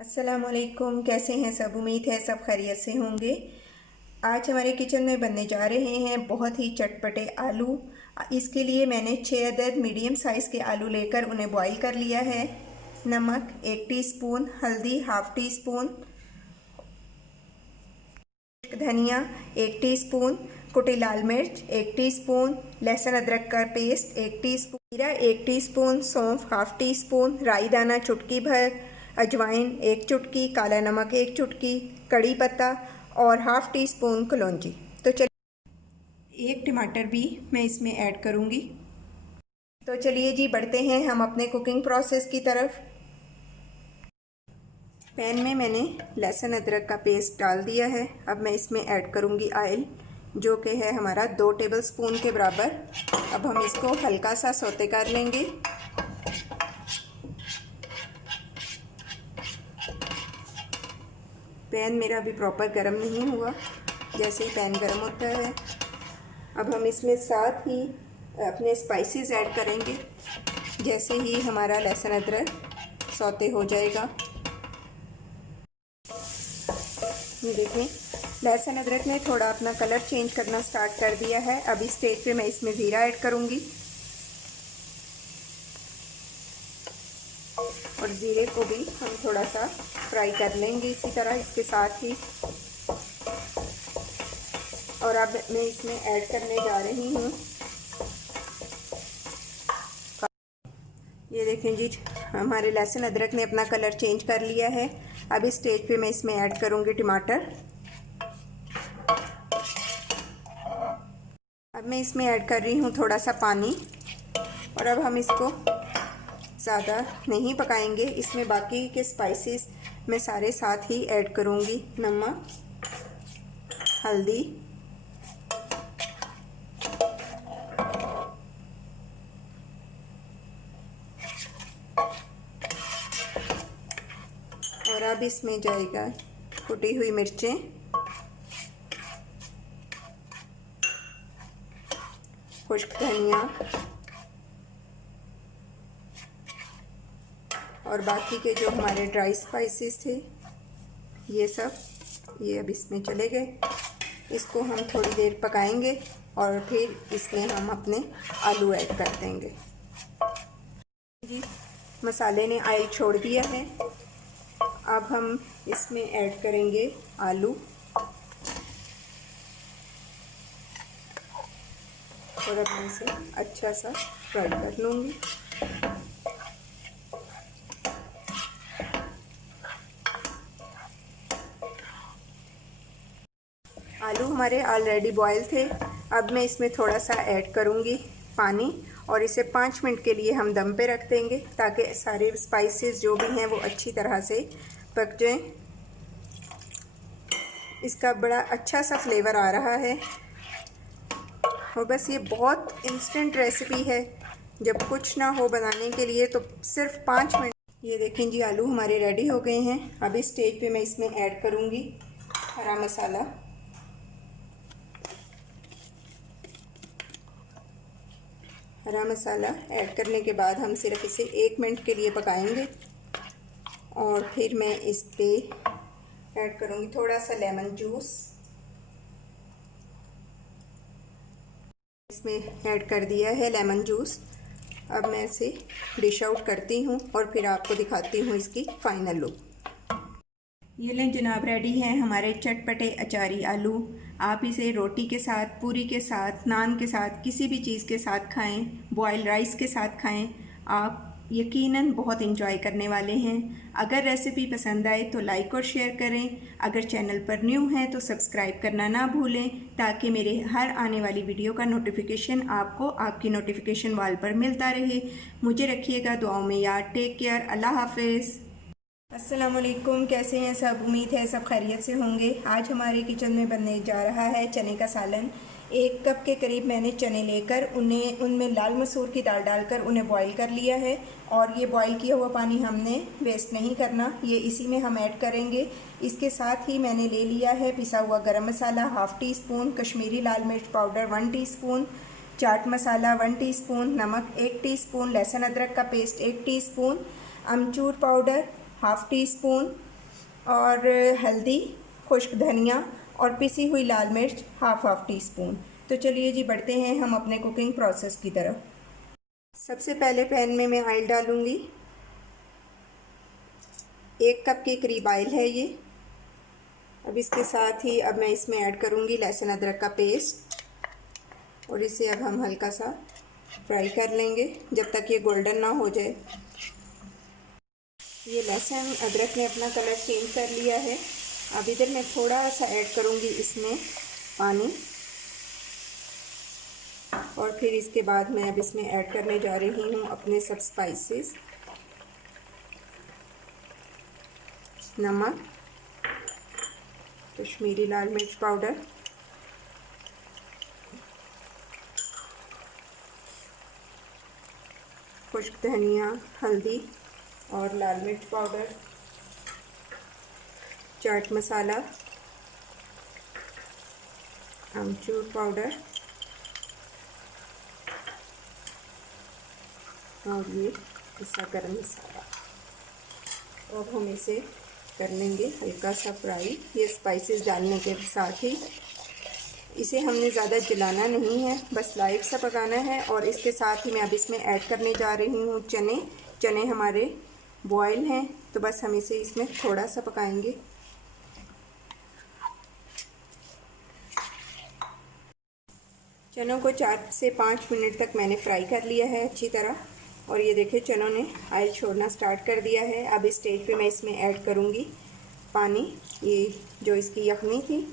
अस्सलामुअलैकुम, कैसे हैं सब। उम्मीद है सब खैरियत से होंगे। आज हमारे किचन में बनने जा रहे हैं बहुत ही चटपटे आलू। इसके लिए मैंने 6 अदद मीडियम साइज़ के आलू लेकर उन्हें बॉईल कर लिया है। नमक 1 टीस्पून, हल्दी हाफ़ टी स्पून, धनिया 1 टीस्पून, कुटी लाल मिर्च 1 टीस्पून, लहसुन अदरक का पेस्ट 1 टीस्पून, जीरा 1 टीस्पून, सौंफ हाफ़ टी स्पून, राई दाना चुटकी भर, अजवाइन 1 चुटकी, काला नमक 1 चुटकी, कड़ी पत्ता और हाफ़ टी स्पून कलौंजी। तो चलिए 1 टमाटर भी मैं इसमें ऐड करूँगी। तो चलिए जी बढ़ते हैं हम अपने कुकिंग प्रोसेस की तरफ। पैन में मैंने लहसुन अदरक का पेस्ट डाल दिया है। अब मैं इसमें ऐड करूँगी ऑयल, जो कि है हमारा 2 टेबलस्पून के बराबर। अब हम इसको हल्का सा सौते कर लेंगे। पैन मेरा अभी प्रॉपर गर्म नहीं हुआ, जैसे ही पैन गर्म होता है अब हम इसमें साथ ही अपने स्पाइसेस ऐड करेंगे। जैसे ही हमारा लहसुन अदरक सौते हो जाएगा, ये देखें लहसुन अदरक ने थोड़ा अपना कलर चेंज करना स्टार्ट कर दिया है। अब इस स्टेज पे मैं इसमें ज़ीरा ऐड करूँगी और ज़ीरे को भी हम थोड़ा सा फ्राई कर लेंगे इसी तरह इसके साथ ही। और अब मैं इसमें ऐड करने जा रही हूँ, ये देखें जी हमारे लहसुन अदरक ने अपना कलर चेंज कर लिया है। अब इस स्टेज पे मैं इसमें ऐड करूँगी टमाटर। अब मैं इसमें ऐड कर रही हूँ थोड़ा सा पानी और अब हम इसको ज़्यादा नहीं पकाएंगे। इसमें बाकी के स्पाइसेस मैं सारे साथ ही ऐड करूँगी। नमक, हल्दी, और अब इसमें जाएगा कुटी हुई मिर्चें, खुश्क धनिया और बाकी के जो हमारे ड्राई स्पाइसेस थे ये सब, ये अब इसमें चले गए। इसको हम थोड़ी देर पकाएंगे और फिर इसमें हम अपने आलू ऐड कर देंगे। जी मसाले ने ऑयल छोड़ दिया है। अब हम इसमें ऐड करेंगे आलू और अब मैं इसे अच्छा सा फ्राई कर लूँगी। आलू हमारे ऑलरेडी बॉयल थे। अब मैं इसमें थोड़ा सा ऐड करूँगी पानी और इसे 5 मिनट के लिए हम दम पे रख देंगे ताकि सारे स्पाइसेस जो भी हैं वो अच्छी तरह से पक जाएं। इसका बड़ा अच्छा सा फ्लेवर आ रहा है और बस ये बहुत इंस्टेंट रेसिपी है। जब कुछ ना हो बनाने के लिए तो सिर्फ 5 मिनट। ये देखें जी आलू हमारे रेडी हो गए हैं। अब इस स्टेज पे मैं इसमें ऐड करूँगी हरा मसाला, हरा मसाला ऐड करने के बाद हम सिर्फ इसे 1 मिनट के लिए पकाएंगे और फिर मैं इस पे ऐड करूँगी थोड़ा सा लेमन जूस। इसमें ऐड कर दिया है लेमन जूस। अब मैं इसे डिश आउट करती हूँ और फिर आपको दिखाती हूँ इसकी फाइनल लुक। ये लें जनाब, रेडी हैं हमारे चटपटे अचारी आलू। आप इसे रोटी के साथ, पूरी के साथ, नान के साथ, किसी भी चीज़ के साथ खाएं, बॉयल राइस के साथ खाएं, आप यकीनन बहुत इंजॉय करने वाले हैं। अगर रेसिपी पसंद आए तो लाइक और शेयर करें। अगर चैनल पर न्यू हैं तो सब्सक्राइब करना ना भूलें ताकि मेरे हर आने वाली वीडियो का नोटिफिकेशन आपको आपकी नोटिफिकेशन वाल पर मिलता रहे। मुझे रखिएगा दुआओं में याद। टेक केयर, अल्लाह हाफिज़। अस्सलामुअलैकुम, कैसे हैं सब। उम्मीद है सब खैरियत से होंगे। आज हमारे किचन में बनने जा रहा है चने का सालन। 1 कप के करीब मैंने चने लेकर उनमें लाल मसूर की दाल डालकर उन्हें बॉईल कर लिया है और ये बॉईल किया हुआ पानी हमने वेस्ट नहीं करना, ये इसी में हम ऐड करेंगे। इसके साथ ही मैंने ले लिया है पिसा हुआ गरम मसाला हाफ़ टी स्पून, कश्मीरी लाल मिर्च powder 1 teaspoon, chaat masala 1 teaspoon, नमक 1 टीस्पून, लहसुन अदरक का पेस्ट 1 टीस्पून, अमचूर पाउडर हाफ़ टी स्पून, और हल्दी, खुश्क धनिया और पिसी हुई लाल मिर्च हाफ टीस्पून। तो चलिए जी बढ़ते हैं हम अपने कुकिंग प्रोसेस की तरफ। सबसे पहले पैन में मैं ऑयल डालूँगी। 1 कप के करीब ऑयल है ये। अब इसके साथ ही अब मैं इसमें ऐड करूँगी लहसुन अदरक का पेस्ट और इसे अब हम हल्का सा फ्राई कर लेंगे जब तक ये गोल्डन ना हो जाए। ये लहसुन अदरक ने अपना कलर चेंज कर लिया है। अब इधर मैं थोड़ा सा ऐड करूँगी इसमें पानी और फिर इसके बाद मैं अब इसमें ऐड करने जा रही हूँ अपने सब स्पाइसेस। नमक, कश्मीरी लाल मिर्च पाउडर, खुश्क धनिया, हल्दी और लाल मिर्च पाउडर, चाट मसाला, अमचूर पाउडर और ये पिसा गरम मसाला। अब हम इसे कर लेंगे हल्का सा फ्राई। ये स्पाइसेस डालने के साथ ही इसे हमने ज़्यादा जलाना नहीं है, बस लाइट सा पकाना है। और इसके साथ ही मैं अब इसमें ऐड करने जा रही हूँ चने। चने हमारे बॉयल हैं तो बस हम इसे इसमें थोड़ा सा पकाएंगे। चनों को 4 से 5 मिनट तक मैंने फ्राई कर लिया है अच्छी तरह और ये देखिए चनों ने ऑयल छोड़ना स्टार्ट कर दिया है। अब इस स्टेज पे मैं इसमें ऐड करूँगी पानी, ये जो इसकी यखनी थी।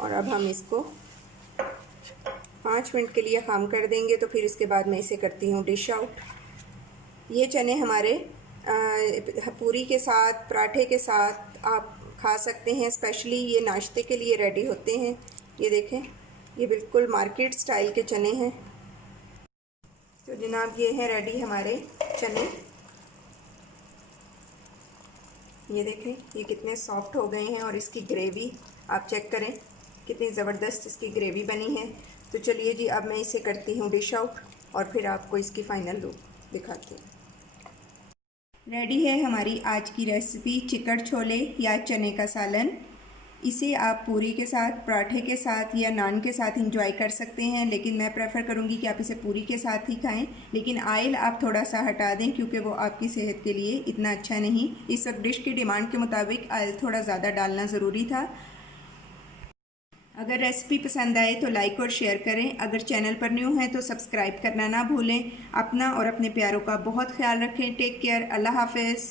और अब हम इसको 5 मिनट के लिए खाम कर देंगे तो फिर इसके बाद मैं इसे करती हूँ डिश आउट। ये चने हमारे पूरी के साथ, पराठे के साथ आप खा सकते हैं। स्पेशली ये नाश्ते के लिए रेडी होते हैं। ये देखें, ये बिल्कुल मार्केट स्टाइल के चने हैं। तो जनाब ये हैं रेडी हमारे चने। ये देखें ये कितने सॉफ्ट हो गए हैं और इसकी ग्रेवी आप चेक करें कितनी ज़बरदस्त इसकी ग्रेवी बनी है। तो चलिए जी अब मैं इसे करती हूँ डिश आउट और फिर आपको इसकी फ़ाइनल लुक दिखाती हूँ। रेडी है हमारी आज की रेसिपी चिकन छोले या चने का सालन। इसे आप पूरी के साथ, पराठे के साथ या नान के साथ इंजॉय कर सकते हैं, लेकिन मैं प्रेफर करूंगी कि आप इसे पूरी के साथ ही खाएं। लेकिन ऑयल आप थोड़ा सा हटा दें क्योंकि वो आपकी सेहत के लिए इतना अच्छा नहीं। इस वक्त डिश की डिमांड के मुताबिक ऑयल थोड़ा ज़्यादा डालना ज़रूरी था। अगर रेसिपी पसंद आए तो लाइक और शेयर करें। अगर चैनल पर न्यू हैं तो सब्सक्राइब करना ना भूलें। अपना और अपने प्यारों का बहुत ख्याल रखें। Take care. अल्लाह हाफ़िज़।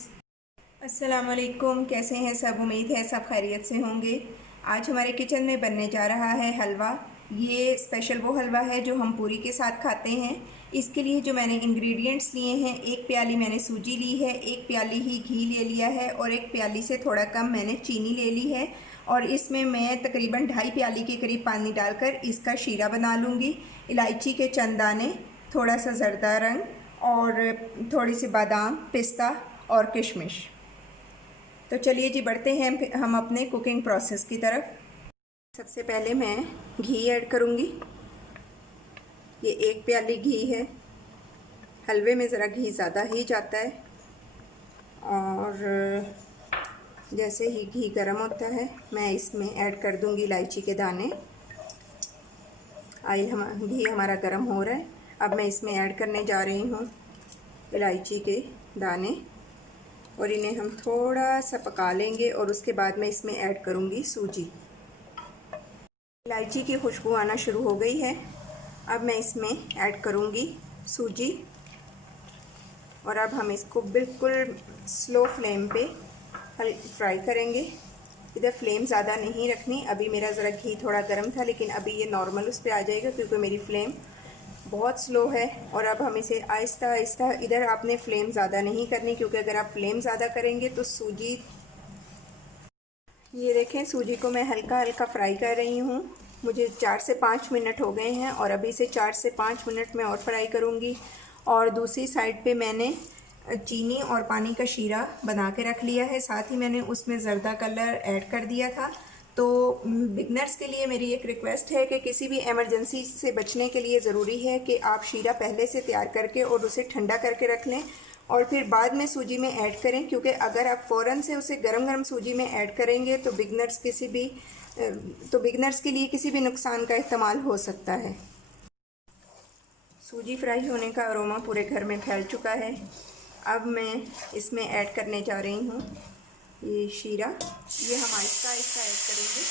अस्सलाम वालेकुम, कैसे हैं सब? उम्मीद है सब खैरियत से होंगे। आज हमारे किचन में बनने जा रहा है हलवा। ये स्पेशल वो हलवा है जो हम पूरी के साथ खाते हैं। इसके लिए जो मैंने इंग्रेडिएंट्स लिए हैं, 1 प्याली मैंने सूजी ली है, 1 प्याली ही घी ले लिया है और 1 प्याली से थोड़ा कम मैंने चीनी ले ली है। और इसमें मैं तकरीबन 2.5 प्याली के करीब पानी डालकर इसका शीरा बना लूँगी। इलायची के चंद दाने, थोड़ा सा जर्दा रंग और थोड़ी सी बादाम, पिस्ता और किशमिश। तो चलिए जी बढ़ते हैं हम अपने कुकिंग प्रोसेस की तरफ। सबसे पहले मैं घी ऐड करूँगी। ये 1 प्याली घी है। हलवे में ज़रा घी ज़्यादा ही जाता है। और जैसे ही घी गर्म होता है मैं इसमें ऐड कर दूँगी इलायची के दाने। घी हमारा गर्म हो रहा है। अब मैं इसमें ऐड करने जा रही हूँ इलायची के दाने और इन्हें हम थोड़ा सा पका लेंगे और उसके बाद मैं इसमें ऐड करूँगी सूजी। इलायची की खुशबू आना शुरू हो गई है। अब मैं इसमें ऐड करूँगी सूजी और अब हम इसको बिल्कुल स्लो फ्लेम पे फ्राई करेंगे। इधर फ्लेम ज़्यादा नहीं रखनी। अभी मेरा ज़रा घी थोड़ा गर्म था लेकिन अभी ये नॉर्मल उस पर आ जाएगा क्योंकि मेरी फ्लेम बहुत स्लो है। और अब हम इसे आहिस्ता आहिस्ता, इधर आपने फ्लेम ज़्यादा नहीं करनी क्योंकि अगर आप फ्लेम ज़्यादा करेंगे तो सूजी, ये देखें सूजी को मैं हल्का हल्का फ्राई कर रही हूँ। मुझे 4 से 5 मिनट हो गए हैं और अभी से 4 से 5 मिनट में और फ्राई करूँगी। और दूसरी साइड पे मैंने चीनी और पानी का शीरा बना के रख लिया है। साथ ही मैंने उसमें ज़र्दा कलर ऐड कर दिया था। तो बिगनर्स के लिए मेरी एक रिक्वेस्ट है कि किसी भी एमरजेंसी से बचने के लिए ज़रूरी है कि आप शीरा पहले से तैयार करके और उसे ठंडा करके रख लें और फिर बाद में सूजी में ऐड करें, क्योंकि अगर आप फ़ौरन से उसे गरम गरम सूजी में ऐड करेंगे तो बिगनर्स के लिए किसी भी नुकसान का एहतमाल हो सकता है। सूजी फ्राई होने का अरोमा पूरे घर में फैल चुका है। अब मैं इसमें ऐड करने जा रही हूँ ये शीरा। ये हम आहिस्ता आहिस्ता ऐड करेंगे,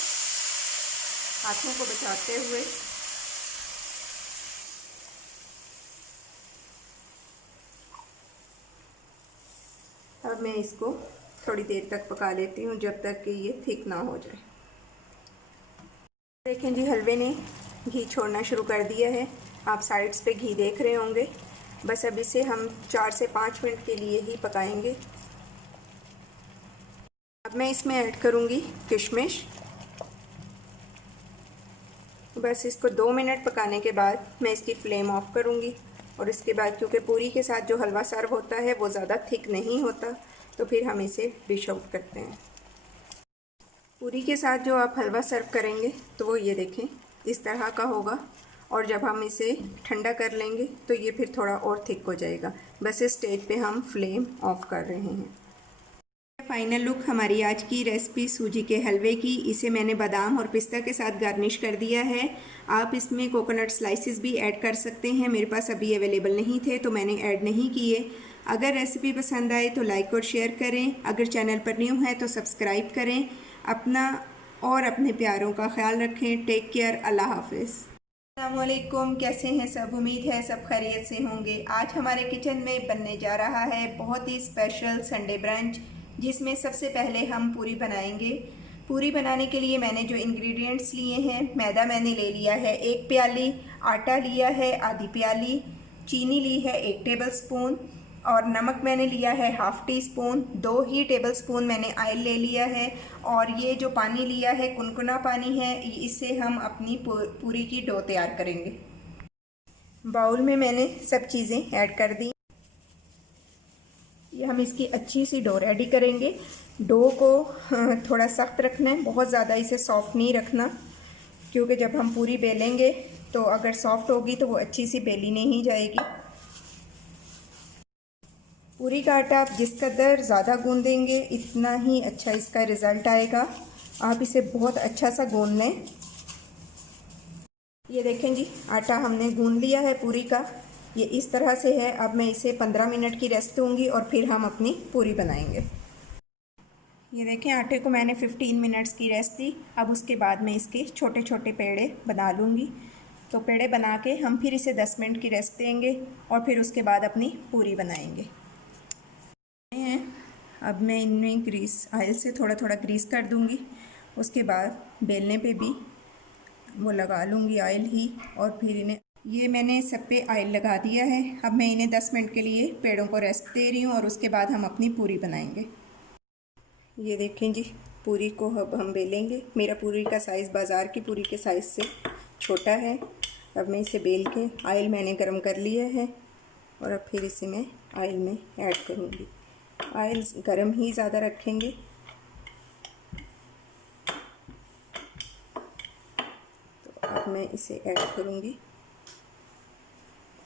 हाथों को बचाते हुए। अब मैं इसको थोड़ी देर तक पका लेती हूँ, जब तक कि ये थिक ना हो जाए। देखें जी, हलवे ने घी छोड़ना शुरू कर दिया है। आप साइड्स पे घी देख रहे होंगे। बस अब इसे हम 4 से 5 मिनट के लिए ही पकाएंगे। अब मैं इसमें ऐड करूँगी किशमिश। बस इसको 2 मिनट पकाने के बाद मैं इसकी फ्लेम ऑफ करूँगी। और इसके बाद, क्योंकि पूरी के साथ जो हलवा सर्व होता है वो ज़्यादा थिक नहीं होता, तो फिर हम इसे डिश आउट करते हैं। पूरी के साथ जो आप हलवा सर्व करेंगे तो वो ये देखें इस तरह का होगा। और जब हम इसे ठंडा कर लेंगे तो ये फिर थोड़ा और थिक हो जाएगा। बस इस स्टेज पे हम फ्लेम ऑफ कर रहे हैं। फाइनल लुक हमारी आज की रेसिपी सूजी के हलवे की। इसे मैंने बादाम और पिस्ता के साथ गार्निश कर दिया है। आप इसमें कोकोनट स्लाइसेस भी ऐड कर सकते हैं। मेरे पास अभी अवेलेबल नहीं थे तो मैंने ऐड नहीं किए। अगर रेसिपी पसंद आए तो लाइक और शेयर करें। अगर चैनल पर न्यू है तो सब्सक्राइब करें। अपना और अपने प्यारों का ख्याल रखें। Take care. अल्लाह हाफिज़। अस्सलामुअलैकुम, कैसे हैं सब? उम्मीद है सब खैरियत से होंगे। आज हमारे किचन में बनने जा रहा है बहुत ही स्पेशल संडे ब्रंच, जिसमें सबसे पहले हम पूरी बनाएंगे। पूरी बनाने के लिए मैंने जो इंग्रेडिएंट्स लिए हैं, मैदा मैंने ले लिया है 1 प्याली, आटा लिया है आधी प्याली, चीनी ली है 1 टेबलस्पून और नमक मैंने लिया है हाफ़ टी स्पून। 2 ही टेबलस्पून मैंने ऑयल ले लिया है। और ये जो पानी लिया है कुनकुना पानी है, इससे हम अपनी पूरी की डो तैयार करेंगे। बाउल में मैंने सब चीज़ें ऐड कर दी। ये हम इसकी अच्छी सी डो रेडी करेंगे। डो को थोड़ा सख्त रखना है, बहुत ज़्यादा इसे सॉफ्ट नहीं रखना, क्योंकि जब हम पूरी बेलेंगे तो अगर सॉफ्ट होगी तो वो अच्छी सी बेली नहीं जाएगी। पूरी का आटा आप जिस कदर ज़्यादा गूंदेंगे इतना ही अच्छा इसका रिज़ल्ट आएगा। आप इसे बहुत अच्छा सा गूंद लें। ये देखें जी, आटा हमने गूंद लिया है पूरी का, ये इस तरह से है। अब मैं इसे 15 मिनट की रेस्ट दूंगी और फिर हम अपनी पूरी बनाएंगे। ये देखें, आटे को मैंने 15 मिनट्स की रेस्ट दी। अब उसके बाद मैं इसके छोटे छोटे पेड़े बना लूँगी। तो पेड़े बना के हम फिर इसे 10 मिनट की रेस्ट देंगे और फिर उसके बाद अपनी पूरी बनाएंगे। अब मैं इनमें ऑयल से थोड़ा थोड़ा ग्रीस कर दूंगी। उसके बाद बेलने पे भी वो लगा लूँगी ऑयल ही, और फिर इन्हें, ये मैंने सब पे ऑयल लगा दिया है। अब मैं इन्हें 10 मिनट के लिए पेड़ों को रेस्ट दे रही हूँ और उसके बाद हम अपनी पूरी बनाएंगे। ये देखें जी, पूरी को अब हम बेलेंगे। मेरा पूरी का साइज़ बाज़ार की पूरी के साइज़ से छोटा है। अब मैं इसे बेल के, ऑयल मैंने गर्म कर लिया है और अब फिर इसे मैं ऑयल में ऐड करूँगी। ऑयल गरम ही ज़्यादा रखेंगे। तो अब मैं इसे ऐड करूँगी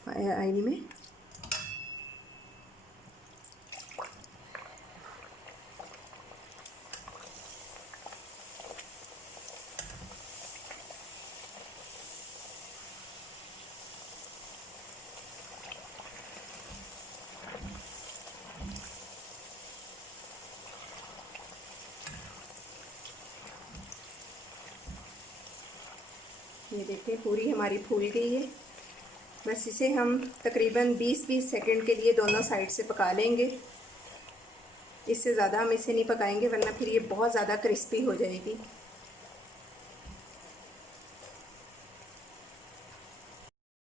ऑयल में। ये देखिए, पूरी हमारी फूल गई है। बस इसे हम तकरीबन 20-20 सेकंड के लिए दोनों साइड से पका लेंगे। इससे ज़्यादा हम इसे नहीं पकाएंगे, वरना फिर ये बहुत ज़्यादा क्रिस्पी हो जाएगी।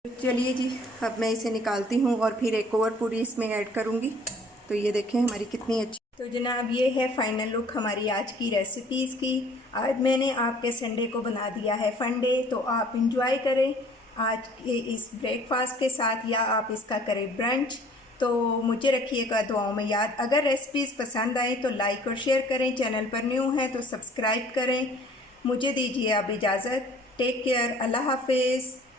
चलिए जी, अब मैं इसे निकालती हूँ और फिर एक और पूरी इसमें ऐड करूँगी। तो ये देखें हमारी कितनी अच्छी। तो जनाब, ये है फाइनल लुक हमारी आज की रेसिपीज़ की। आज मैंने आपके संडे को बना दिया है फन डे, तो आप इंजॉय करें आज के इस ब्रेकफास्ट के साथ, या आप इसका करें ब्रंच। तो मुझे रखिएगा दुआओं में याद। अगर रेसिपीज़ पसंद आए तो लाइक और शेयर करें। चैनल पर न्यू हैं तो सब्सक्राइब करें। मुझे दीजिए अब इजाज़त। Take care. अल्लाह हाफिज़।